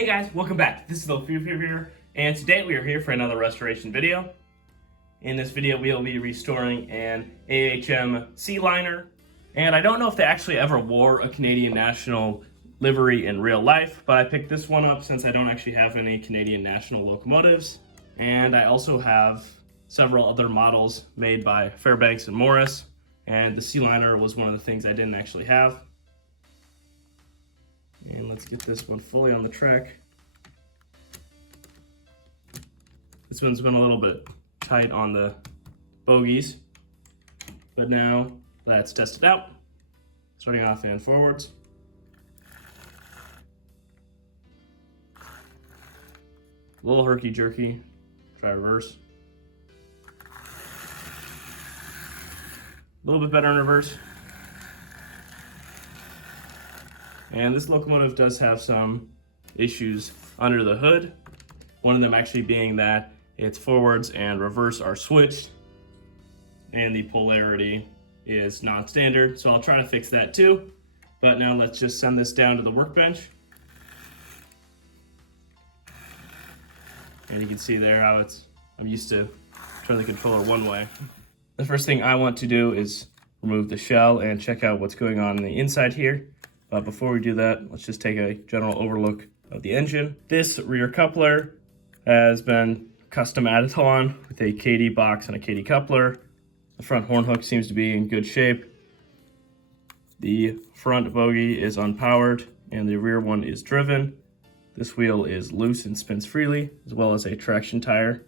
Hey guys, welcome back. This is Thelefevrefever, and today we are here for another restoration video. In this video, we'll be restoring an AHM sea liner, and I don't know if they actually ever wore a Canadian national livery in real life, but I picked this one up since I don't actually have any Canadian national locomotives, and I also have several other models made by Fairbanks and Morse, and the sea liner was one of the things I didn't actually have. And let's get this one fully on the track. This one's been a little bit tight on the bogies, but now let's test it out. Starting off and forwards. A little herky-jerky. Try reverse. A little bit better in reverse. And this locomotive does have some issues under the hood. One of them actually being that its forwards and reverse are switched, and the polarity is non-standard. So I'll try to fix that too. But now let's just send this down to the workbench. And you can see there how I'm used to turning the controller one way. The first thing I want to do is remove the shell and check out what's going on the inside here. But before we do that, let's just take a general overlook of the engine. This rear coupler has been custom added on with a KD box and a KD coupler. The front horn hook seems to be in good shape. The front bogie is unpowered and the rear one is driven. This wheel is loose and spins freely, as well as a traction tire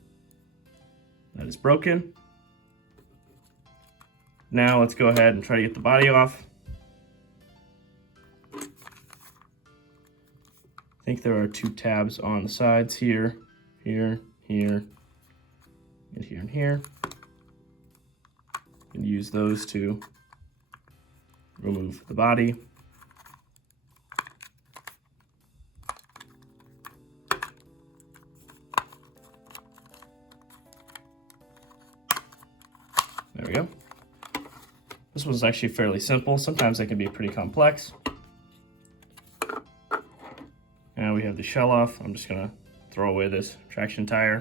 that is broken. Now let's go ahead and try to get the body off. I think there are two tabs on the sides here, here, here, and here and here. And use those to remove the body. There we go. This one's actually fairly simple. Sometimes they can be pretty complex. Now we have the shell off. I'm just gonna throw away this traction tire.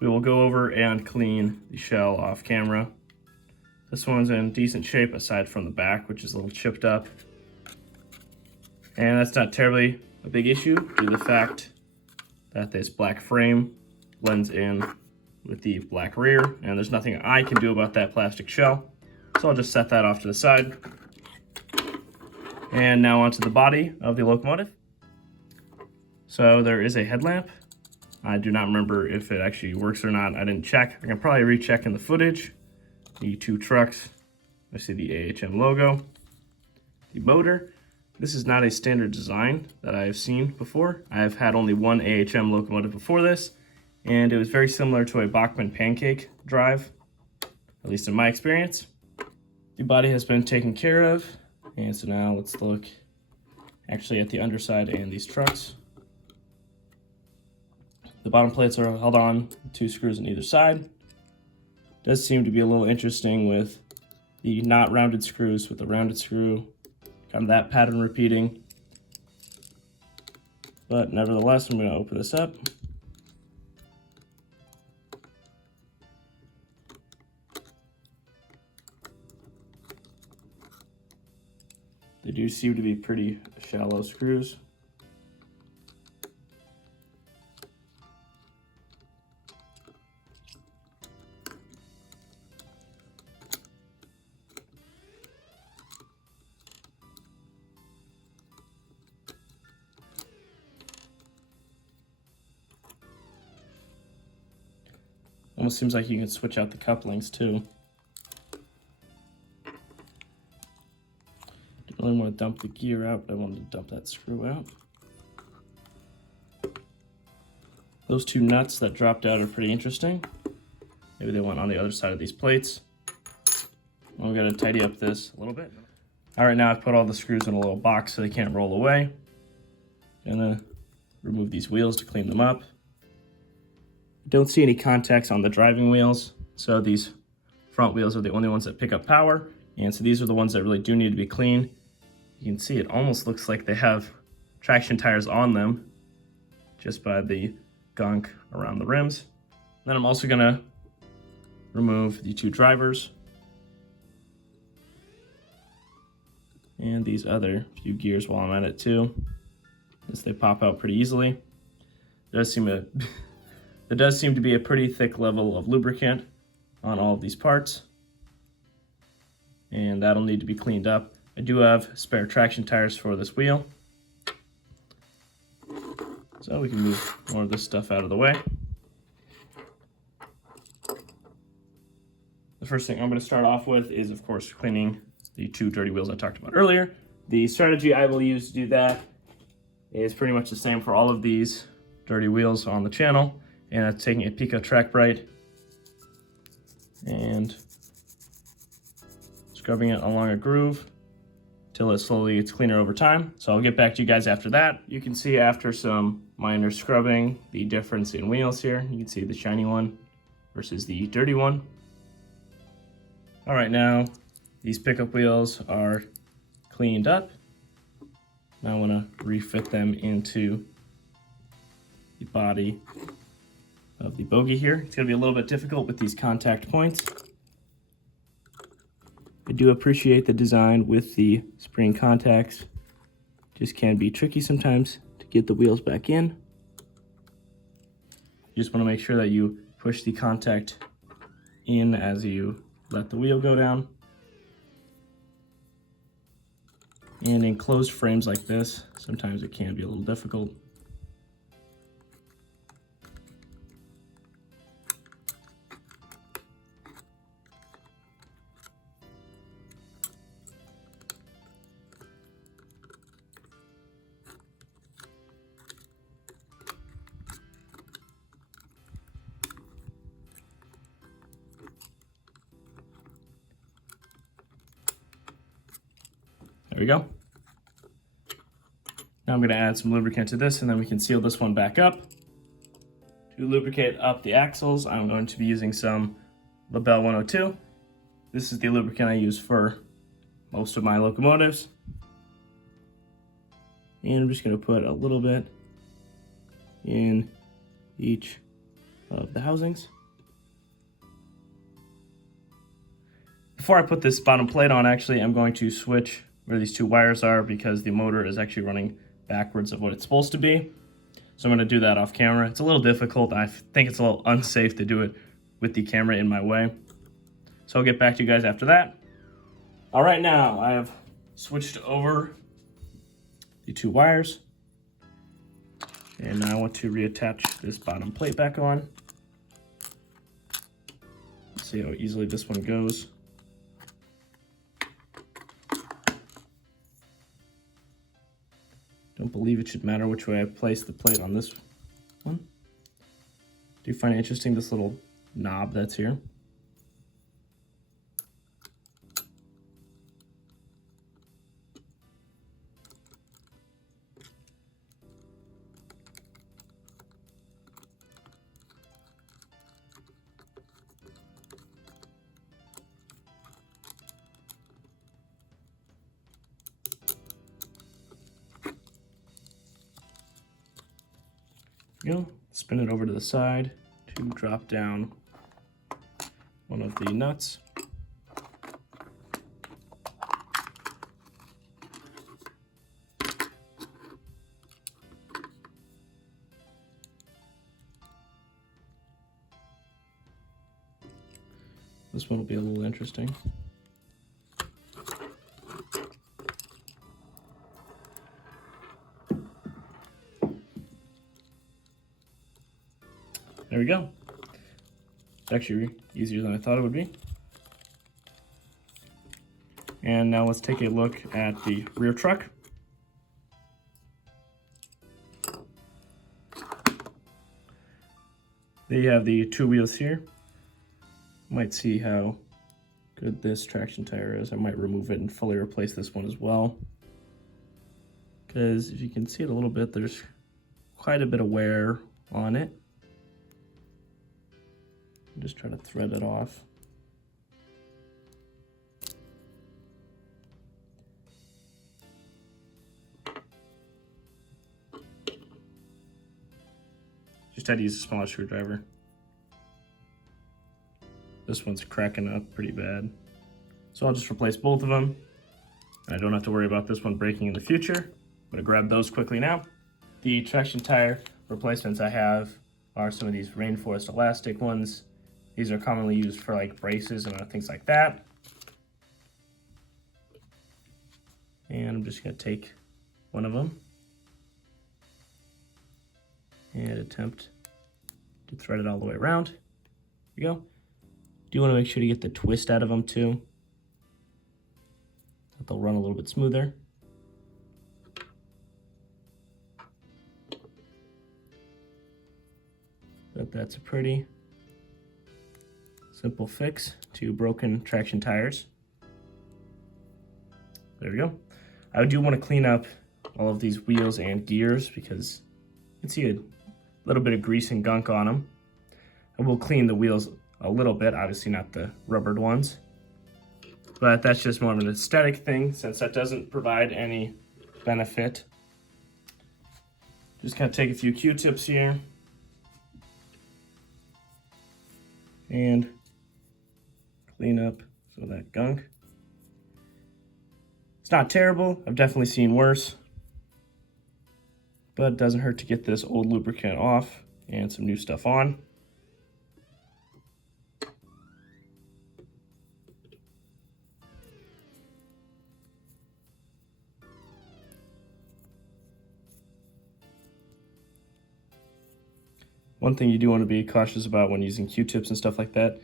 We will go over and clean the shell off camera. This one's in decent shape aside from the back, which is a little chipped up. And that's not terribly a big issue due to the fact that this black frame blends in with the black rear, and there's nothing I can do about that plastic shell. So I'll just set that off to the side. And now onto the body of the locomotive. So there is a headlamp. I do not remember if it actually works or not. I didn't check. I can probably recheck in the footage. The two trucks. I see the AHM logo. The motor. This is not a standard design that I have seen before. I have had only one AHM locomotive before this, and it was very similar to a Bachmann pancake drive, at least in my experience. The body has been taken care of, and so now let's look actually at the underside and these trucks. The bottom plates are held on with two screws on either side. Does seem to be a little interesting with the not rounded screws with the rounded screw, kind of that pattern repeating. But nevertheless, I'm going to open this up. They do seem to be pretty shallow screws. Almost seems like you can switch out the couplings too. Didn't really want to dump the gear out, but I wanted to dump that screw out. Those two nuts that dropped out are pretty interesting. Maybe they went on the other side of these plates. Well, we gotta tidy up this a little bit. All right, now I've put all the screws in a little box so they can't roll away. Gonna remove these wheels to clean them up. Don't see any contacts on the driving wheels, so these front wheels are the only ones that pick up power, and so these are the ones that really do need to be clean. You can see it almost looks like they have traction tires on them just by the gunk around the rims. Then I'm also gonna remove the 2 drivers and these other few gears while I'm at it too, as they pop out pretty easily. There does seem to be a pretty thick level of lubricant on all of these parts, and that'll need to be cleaned up. I do have spare traction tires for this wheel, so we can move more of this stuff out of the way. The first thing I'm going to start off with is, of course, cleaning the 2 dirty wheels I talked about earlier. The strategy I will use to do that is pretty much the same for all of these dirty wheels on the channel, and that's taking a Pico Track Brite and scrubbing it along a groove till it slowly gets cleaner over time. So I'll get back to you guys after that. You can see after some minor scrubbing the difference in wheels here. You can see the shiny one versus the dirty one. All right, now these pickup wheels are cleaned up. Now I want to refit them into the body of the bogie here. It's going to be a little bit difficult with these contact points. I do appreciate the design with the spring contacts. Just can be tricky sometimes to get the wheels back in. You just want to make sure that you push the contact in as you let the wheel go down. And in closed frames like this, sometimes it can be a little difficult. There we go. Now I'm going to add some lubricant to this, and then we can seal this one back up. To lubricate up the axles, I'm going to be using some Label 102. This is the lubricant I use for most of my locomotives. And I'm just going to put a little bit in each of the housings. Before I put this bottom plate on, actually, I'm going to switch where these 2 wires are because the motor is actually running backwards of what it's supposed to be. So I'm going to do that off camera. It's a little difficult. I think it's a little unsafe to do it with the camera in my way. So I'll get back to you guys after that. All right, now I have switched over the 2 wires. And now I want to reattach this bottom plate back on. Let's see how easily this one goes. Don't believe it should matter which way I place the plate on this one. Do you find it interesting, this little knob that's here? Go, spin it over to the side to drop down one of the nuts. This one will be a little interesting. There we go. It's actually easier than I thought it would be. And now let's take a look at the rear truck. There you have the 2 wheels here. Might see how good this traction tire is. I might remove it and fully replace this one as well. Because if you can see it a little bit, there's quite a bit of wear on it. Just try to thread it off. instead use a smaller screwdriver. This one's cracking up pretty bad. So I'll just replace both of them. I don't have to worry about this one breaking in the future. I'm gonna grab those quickly now. The traction tire replacements I have are some of these reinforced elastic ones. These are commonly used for like braces and things like that. And I'm just gonna take one of them and attempt to thread it all the way around. There you go. Do want to make sure to get the twist out of them too. They'll run a little bit smoother. But that's a pretty simple fix to broken traction tires. There we go. I do want to clean up all of these wheels and gears because you can see a little bit of grease and gunk on them. I will clean the wheels a little bit, obviously not the rubbered ones. But that's just more of an aesthetic thing since that doesn't provide any benefit. Just gonna take a few Q-tips here and clean up some of that gunk. It's not terrible, I've definitely seen worse, but it doesn't hurt to get this old lubricant off and some new stuff on. One thing you do want to be cautious about when using Q-tips and stuff like that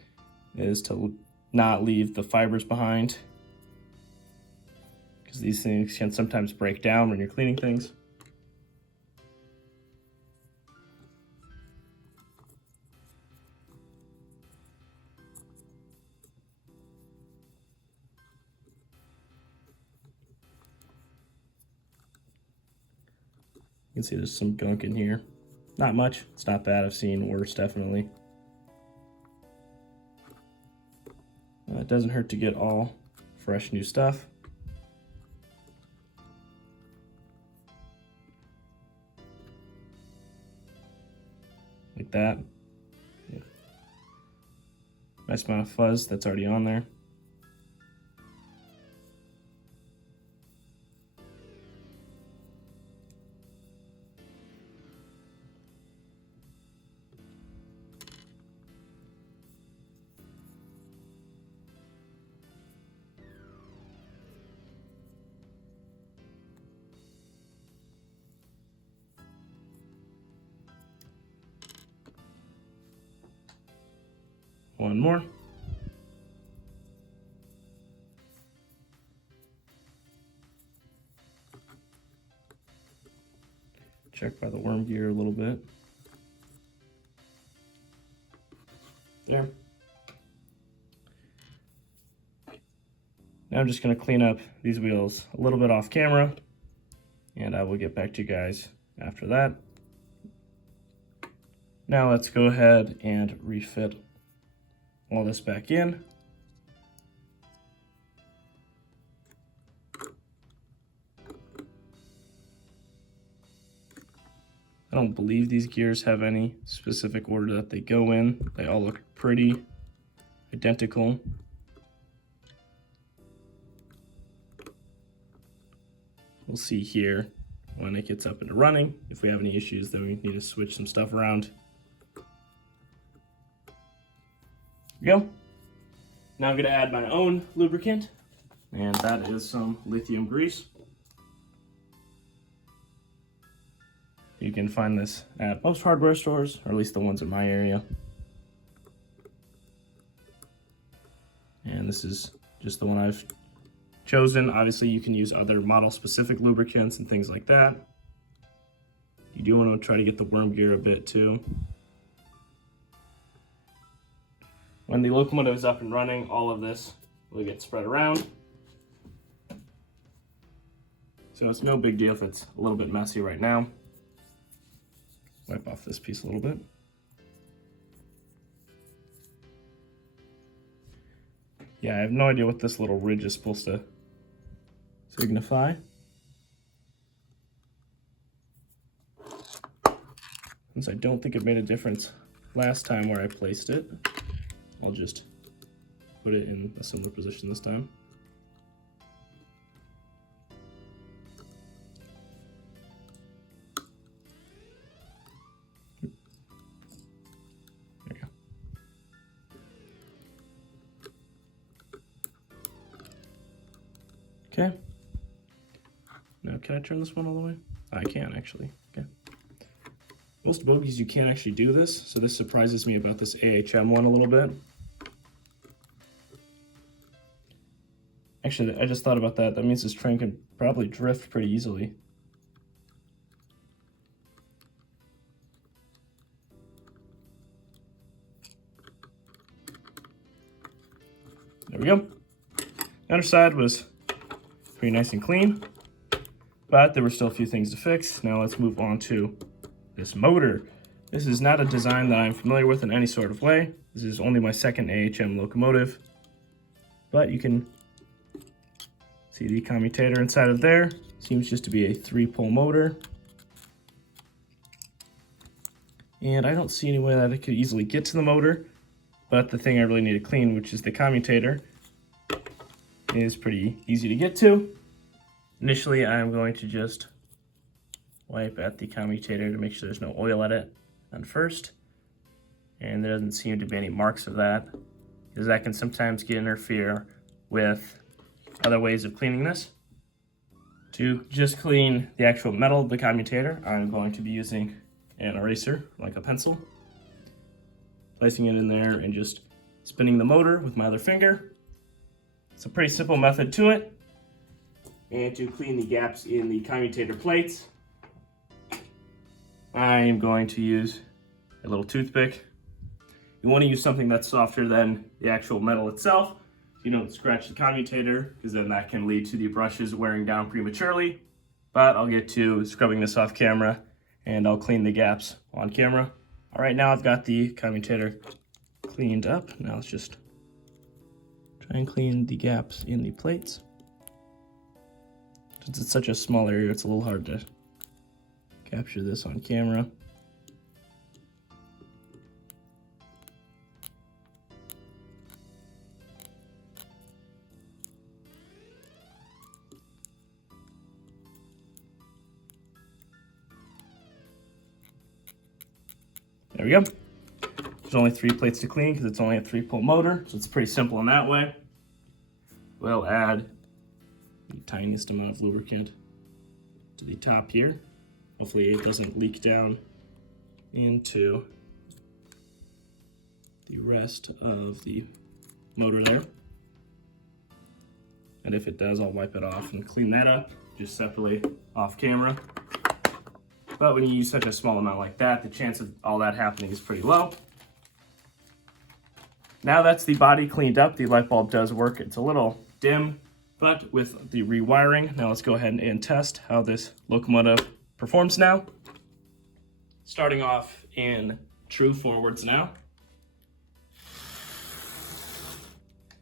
is to not leave the fibers behind, because these things can sometimes break down when you're cleaning things. You can see there's some gunk in here. Not much, it's not bad, I've seen worse definitely. It doesn't hurt to get all fresh new stuff. Like that. Yeah. Nice amount of fuzz that's already on there. One more. Check by the worm gear a little bit. There. Now I'm just going to clean up these wheels a little bit off camera, and I will get back to you guys after that. Now let's go ahead and refit all this back in. I don't believe these gears have any specific order that they go in. They all look pretty identical. We'll see here when it gets up and running. If we have any issues, then we need to switch some stuff around. There we go. Now I'm going to add my own lubricant, and that is some lithium grease. You can find this at most hardware stores, or at least the ones in my area. And this is just the one I've chosen. Obviously, you can use other model-specific lubricants and things like that. You do want to try to get the worm gear a bit too. When the locomotive is up and running, all of this will get spread around. So it's no big deal if it's a little bit messy right now. Wipe off this piece a little bit. Yeah, I have no idea what this little ridge is supposed to signify. Since I don't think it made a difference last time where I placed it, I'll just put it in a similar position this time. There you go. Okay. Now, can I turn this one all the way? I can actually. Okay. Most bogies you can't actually do this, so this surprises me about this AHM one a little bit. Actually, I just thought about that. That means this train can probably drift pretty easily. There we go. The underside was pretty nice and clean, but there were still a few things to fix. Now let's move on to this motor. This is not a design that I'm familiar with in any sort of way. This is only my second AHM locomotive, but you can see the commutator inside of there. Seems just to be a 3-pole motor. And I don't see any way that I could easily get to the motor, but the thing I really need to clean, which is the commutator, is pretty easy to get to. Initially, I'm going to just wipe at the commutator to make sure there's no oil at it on first. And there doesn't seem to be any marks of that, because that can sometimes interfere with other ways of cleaning this. To just clean the actual metal of the commutator, I'm going to be using an eraser, like a pencil, placing it in there and just spinning the motor with my other finger. It's a pretty simple method to it. And to clean the gaps in the commutator plates, I'm going to use a little toothpick. You want to use something that's softer than the actual metal itself, so you don't scratch the commutator, because then that can lead to the brushes wearing down prematurely. But I'll get to scrubbing this off camera, and I'll clean the gaps on camera. All right, now I've got the commutator cleaned up. Now let's just try and clean the gaps in the plates. Since it's such a small area, it's a little hard to capture this on camera. There we go. There's only 3 plates to clean because it's only a 3-pole motor, so it's pretty simple in that way. We'll add the tiniest amount of lubricant to the top here. Hopefully it doesn't leak down into the rest of the motor there. And if it does, I'll wipe it off and clean that up just separately off camera. But when you use such a small amount like that, the chance of all that happening is pretty low. Now that's the body cleaned up, the light bulb does work. It's a little dim, but with the rewiring, now let's go ahead and test how this locomotive performs now. Starting off in true forwards now.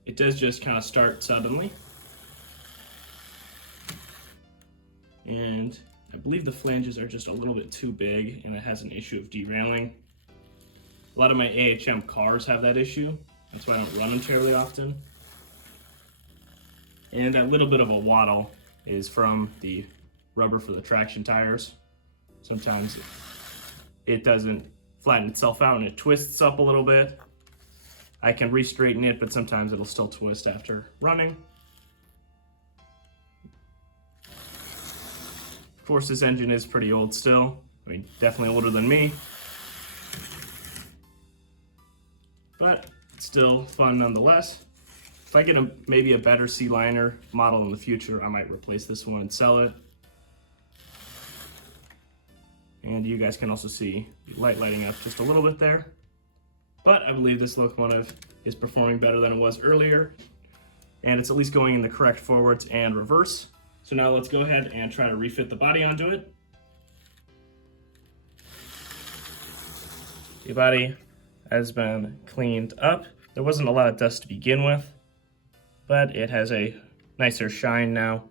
It does just kind of start suddenly. And I believe the flanges are just a little bit too big and it has an issue of derailing. A lot of my AHM cars have that issue. That's why I don't run them terribly often. And that little bit of a waddle is from the rubber for the traction tires. Sometimes it doesn't flatten itself out and it twists up a little bit. I can re-straighten it, but sometimes it'll still twist after running. Of course, this engine is pretty old still. I mean, definitely older than me. But it's still fun nonetheless. If I get maybe a better C-liner model in the future, I might replace this one and sell it. And you guys can also see the light lighting up just a little bit there. But I believe this locomotive is performing better than it was earlier. And it's at least going in the correct forwards and reverse. So now let's go ahead and try to refit the body onto it. The body has been cleaned up. There wasn't a lot of dust to begin with, but it has a nicer shine now.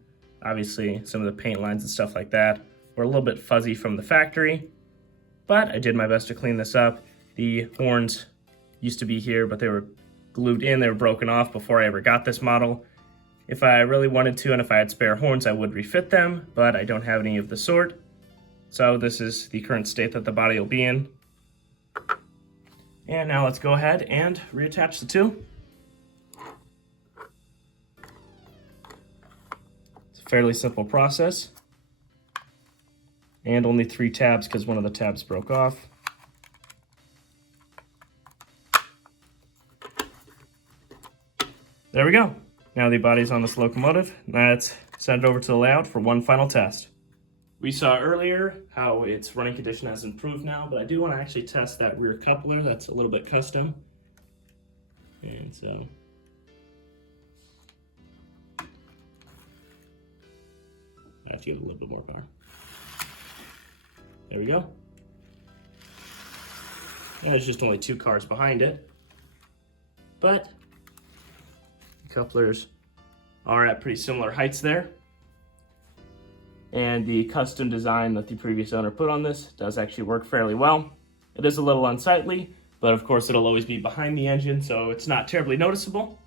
Obviously, some of the paint lines and stuff like that were a little bit fuzzy from the factory, but I did my best to clean this up. The horns used to be here, but they were glued in, they were broken off before I ever got this model. If I really wanted to, and if I had spare horns, I would refit them, but I don't have any of the sort. So this is the current state that the body will be in. And now let's go ahead and reattach the two. It's a fairly simple process. And only 3 tabs because one of the tabs broke off. There we go. Now the body's on this locomotive. Let's send it over to the layout for one final test. We saw earlier how its running condition has improved now, but I do want to actually test that rear coupler. That's a little bit custom. And so I have to get a little bit more power. There we go. And there's just only 2 cars behind it, but the couplers are at pretty similar heights there. And the custom design that the previous owner put on this does actually work fairly well. It is a little unsightly, but of course it'll always be behind the engine, so it's not terribly noticeable.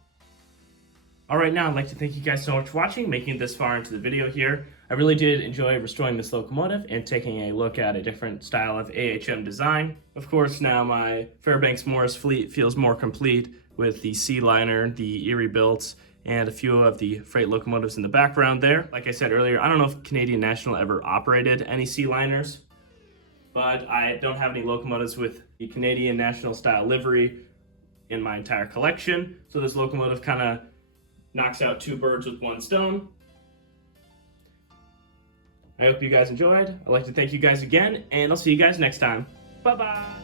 All right, now I'd like to thank you guys so much for watching, making it this far into the video here. I really did enjoy restoring this locomotive and taking a look at a different style of AHM design. Of course, now my Fairbanks Morse fleet feels more complete with the C-liner, the Erie builds, and a few of the freight locomotives in the background there. Like I said earlier, I don't know if Canadian National ever operated any C-liners, but I don't have any locomotives with the Canadian National style livery in my entire collection. So this locomotive kind of knocks out 2 birds with 1 stone. I hope you guys enjoyed. I'd like to thank you guys again, and I'll see you guys next time. Bye-bye.